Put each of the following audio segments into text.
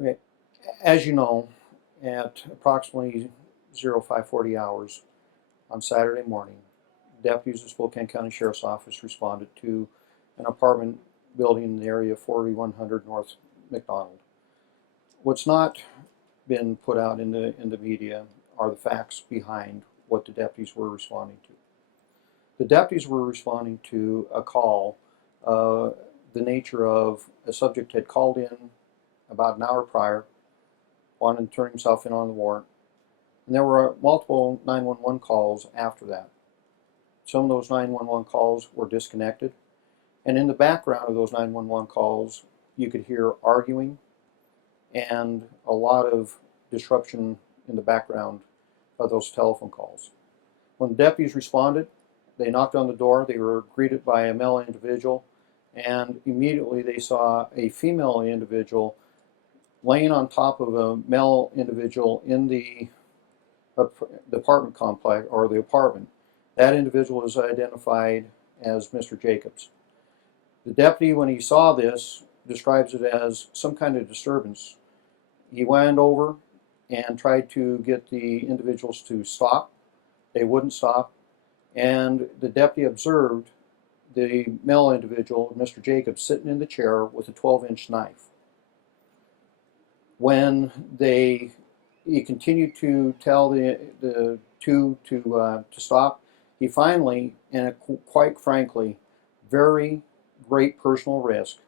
Okay. As you know, at approximately 0540 hours on Saturday morning, deputies of Spokane County Sheriff's Office responded to an apartment building in the area of 4100 North McDonald. What's not been put out in the media are the facts behind what the deputies were responding to. The deputies were responding to a call, the nature of a subject had called in about an hour prior, wanted to turn himself in on the warrant, and there were multiple 911 calls after that. Some of those 911 calls were disconnected, and in the background of those 911 calls, you could hear arguing and a lot of disruption in the background of those telephone calls. When the deputies responded, they knocked on the door. They were greeted by a male individual, and immediately they saw a female individual laying on top of a male individual in the apartment complex, or the apartment. That individual was identified as Mr. Jacobs. The deputy, when he saw this, describes it as some kind of disturbance. He went over and tried to get the individuals to stop. They wouldn't stop, and the deputy observed the male individual, Mr. Jacobs, sitting in the chair with a 12-inch knife. When he continued to tell the two to stop, he finally, and quite frankly, very great personal risk,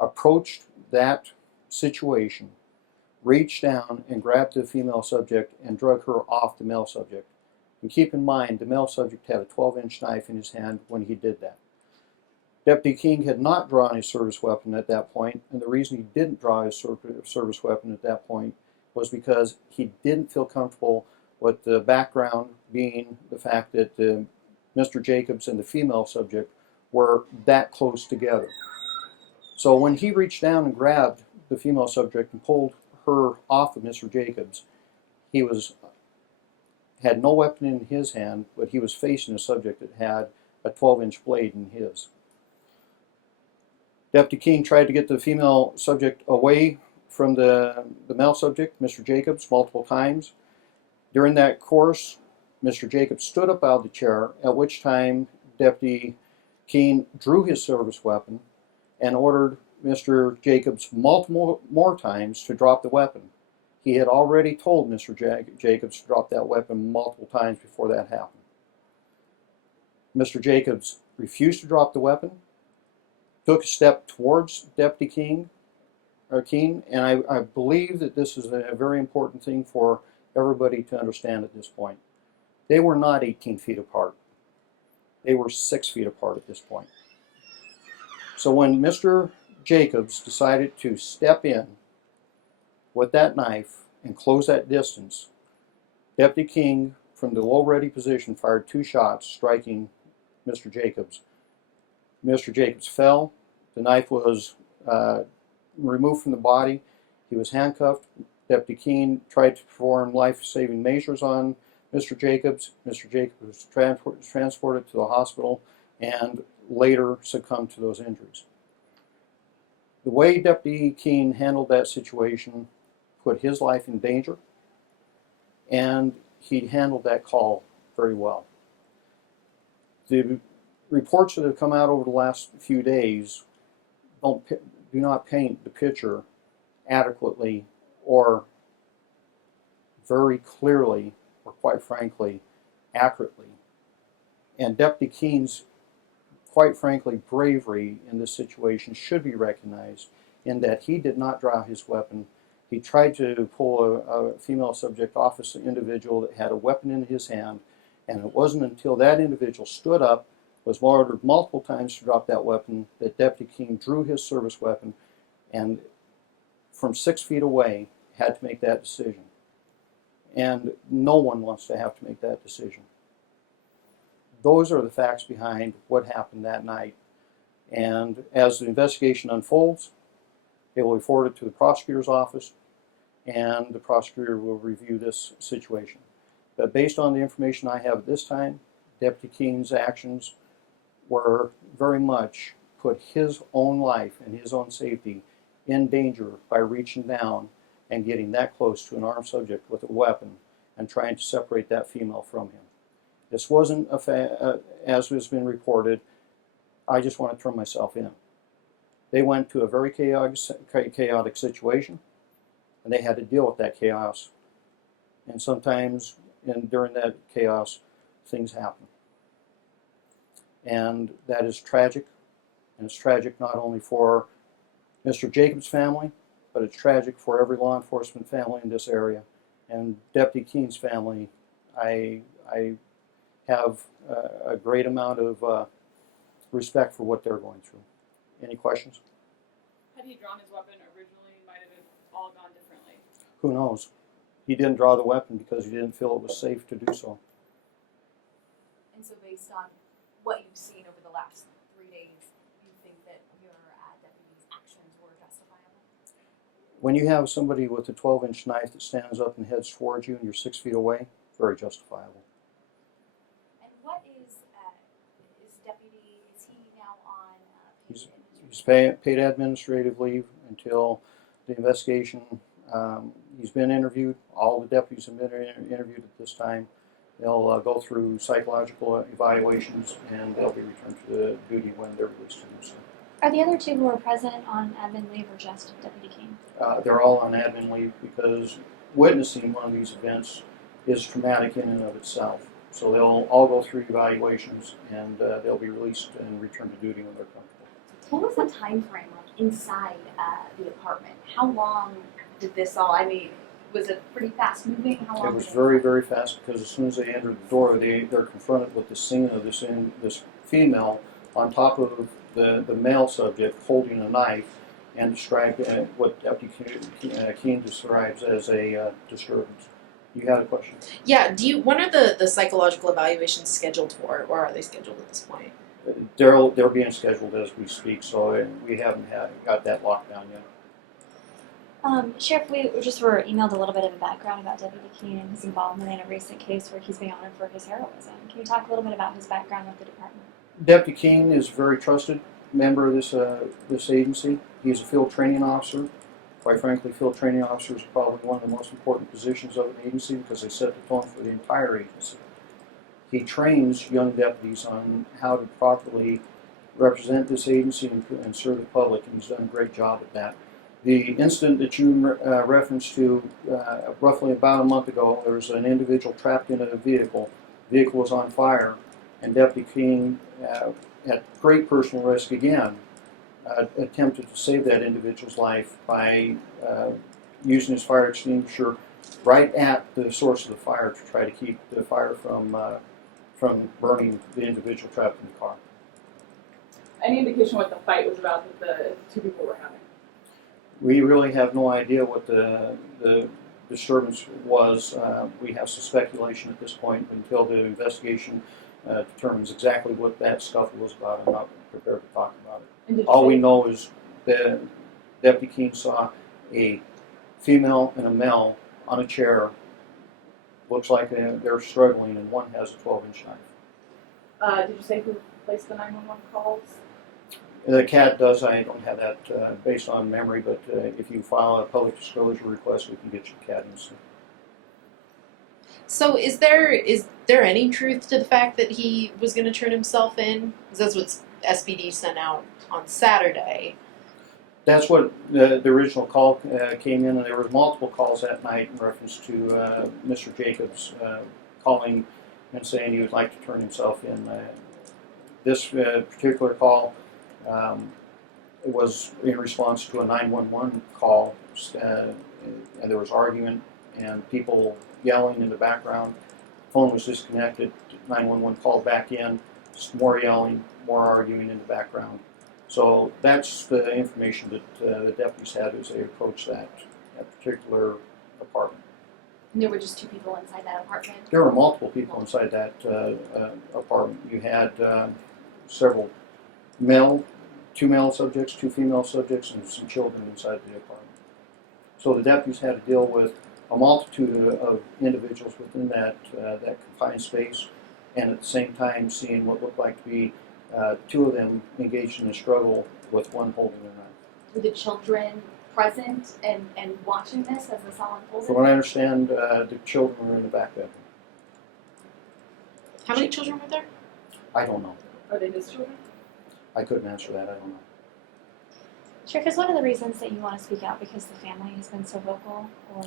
approached that situation, reached down and grabbed the female subject and drug her off the male subject. And keep in mind, the male subject had a 12-inch knife in his hand when he did that. Deputy Kiehn had not drawn his service weapon at that point, and the reason he didn't draw his service weapon at that point was because he didn't feel comfortable with the background being the fact that Mr. Jacobs and the female subject were that close together. So when he reached down and grabbed the female subject and pulled her off of Mr. Jacobs, he had no weapon in his hand, but he was facing a subject that had a 12-inch blade in his. Deputy Kiehn tried to get the female subject away from the male subject, Mr. Jacobs, multiple times. During that course, Mr. Jacobs stood up out of the chair, at which time Deputy Kiehn drew his service weapon and ordered Mr. Jacobs multiple more times to drop the weapon. He had already told Mr. Jacobs to drop that weapon multiple times before that happened. Mr. Jacobs refused to drop the weapon, took a step towards Deputy Kiehn, and I believe that this is a very important thing for everybody to understand at this point. They were not 18 feet apart. They were 6 feet apart at this point. So when Mr. Jacobs decided to step in with that knife and close that distance, Deputy Kiehn, from the low ready position, fired 2 shots, striking Mr. Jacobs. Mr. Jacobs fell. The knife was removed from the body. He was handcuffed. Deputy Kiehn tried to perform life-saving measures on Mr. Jacobs. Mr. Jacobs was transported to the hospital and later succumbed to those injuries. The way Deputy Kiehn handled that situation put his life in danger, and he handled that call very well. The reports that have come out over the last few days do not paint the picture adequately or very clearly, or quite frankly, accurately. And Deputy Kiehn's, quite frankly, bravery in this situation should be recognized, in that he did not draw his weapon. He tried to pull a female subject off an individual that had a weapon in his hand, and it wasn't until that individual stood up, was ordered multiple times to drop that weapon, that Deputy Kiehn drew his service weapon, and from 6 feet away had to make that decision. And no one wants to have to make that decision. Those are the facts behind what happened that night. And as the investigation unfolds, it will be forwarded to the prosecutor's office, and the prosecutor will review this situation. But based on the information I have at this time, Deputy Kiehn's actions were very much put his own life and his own safety in danger by reaching down and getting that close to an armed subject with a weapon and trying to separate that female from him. This wasn't, as has been reported, I just want to turn myself in. They went to a very chaotic situation, and they had to deal with that chaos. And sometimes, during that chaos, things happen. And that is tragic. And it's tragic not only for Mr. Jacobs' family, but it's tragic for every law enforcement family in this area. And Deputy Kiehn's family, I have a great amount of respect for what they're going through. Any questions? Had he drawn his weapon originally, might have it all gone differently. Who knows? He didn't draw the weapon because he didn't feel it was safe to do so. And so based on what you've seen over the last 3 days, you think that your deputy's actions were justifiable? When you have somebody with a 12-inch knife that stands up and heads towards you and you're 6 feet away, very justifiable. And what is deputy, is he now on He's paid administrative leave until the investigation. He's been interviewed. All the deputies have been interviewed at this time. They'll go through psychological evaluations, and they'll be returned to the duty when they're released to do so. Are the other two who are present on admin leave or just Deputy Kiehn? They're all on admin leave because witnessing one of these events is traumatic in and of itself. So they'll all go through evaluations, and they'll be released and returned to duty when they're comfortable. What was the time frame like inside the apartment? How long did this all, I mean, was it pretty fast moving? How long? It was very, very fast because as soon as they entered the door, they're confronted with the scene of this female on top of the male subject holding a knife and described what Deputy Kiehn describes as a disturbance. You had a question? Yeah. When are the psychological evaluations scheduled for, or are they scheduled at this point? They're being scheduled as we speak, so we haven't got that locked down yet. Sheriff, we just were emailed a little bit of a background about Deputy Kiehn and his involvement in a recent case where he's being honored for his heroism. Can you talk a little bit about his background with the department? Deputy Kiehn is a very trusted member of this agency. He's a field training officer. Quite frankly, field training officer is probably one of the most important positions of an agency because they set the tone for the entire agency. He trains young deputies on how to properly represent this agency and serve the public, and he's done a great job at that. The incident that you referenced to roughly about a month ago, there was an individual trapped in a vehicle. The vehicle was on fire, and Deputy Kiehn, at great personal risk again, attempted to save that individual's life by using his fire extinguisher right at the source of the fire to try to keep the fire from burning the individual trapped in the car. Any indication what the fight was about that the two people were having? We really have no idea what the disturbance was. We have some speculation at this point until the investigation determines exactly what that scuffle was about. I'm not prepared to talk about it. All we know is that Deputy Kiehn saw a female and a male on a chair. Looks like they're struggling, and one has a 12-inch knife. Did you say who placed the 911 calls? The CAD does. I don't have that based on memory, but if you file a public disclosure request, we can get you CAD instant. So is there any truth to the fact that he was going to turn himself in? Because that's what SPD sent out on Saturday. That's what the original call came in, and there were multiple calls that night in reference to Mr. Jacobs calling and saying he would like to turn himself in. This particular call was in response to a 911 call, and there was argument and people yelling in the background. Phone was disconnected. 911 called back in. More yelling, more arguing in the background. So that's the information that the deputies had as they approached that particular apartment. And there were just two people inside that apartment? There were multiple people inside that apartment. You had several two male subjects, two female subjects, and some children inside the apartment. So the deputies had to deal with a multitude of individuals within that confined space, and at the same time seeing what looked like to be two of them engaged in a struggle with one holding a knife. Were the children present and watching this as this all unfolded? From what I understand, the children were in the back bedroom. How many children were there? I don't know. Are they his children? I couldn't answer that. I don't know. Sheriff, is one of the reasons that you want to speak out because the family has been so vocal, or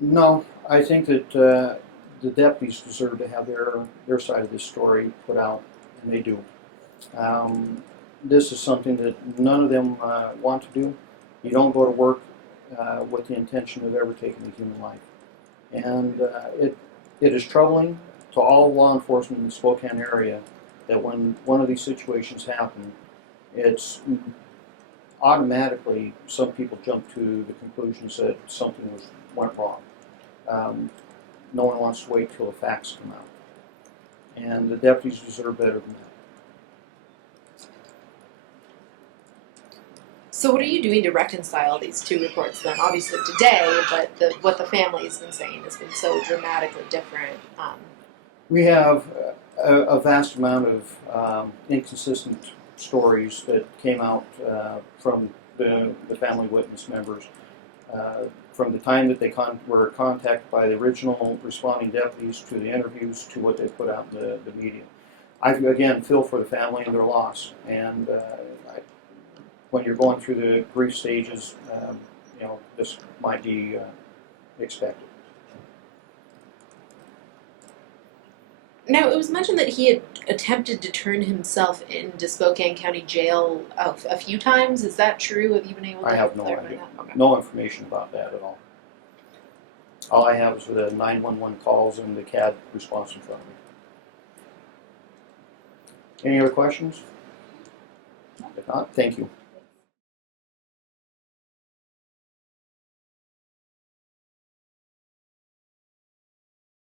No, I think that the deputies deserve to have their side of this story put out, and they do. This is something that none of them want to do. You don't go to work with the intention of ever taking a human life. And it is troubling to all law enforcement in the Spokane area that when one of these situations happen, it's automatically some people jump to the conclusion that something went wrong. No one wants to wait till the facts come out. And the deputies deserve better than that. So what are you doing to reconcile these two reports then? Obviously today, but what the family has been saying has been so dramatically different. We have a vast amount of inconsistent stories that came out from the family witness members. From the time that they were contacted by the original responding deputies to the interviews to what they put out in the media. I, again, feel for the family and their loss. And when you're going through the grief stages, this might be expected. Now, it was mentioned that he had attempted to turn himself into Spokane County Jail a few times. Is that true? Have you been able to I have no clarify idea. that? Okay. No information about that at all. All I have is the 911 calls and the CAD response in front of me. Any other questions? If not, thank you.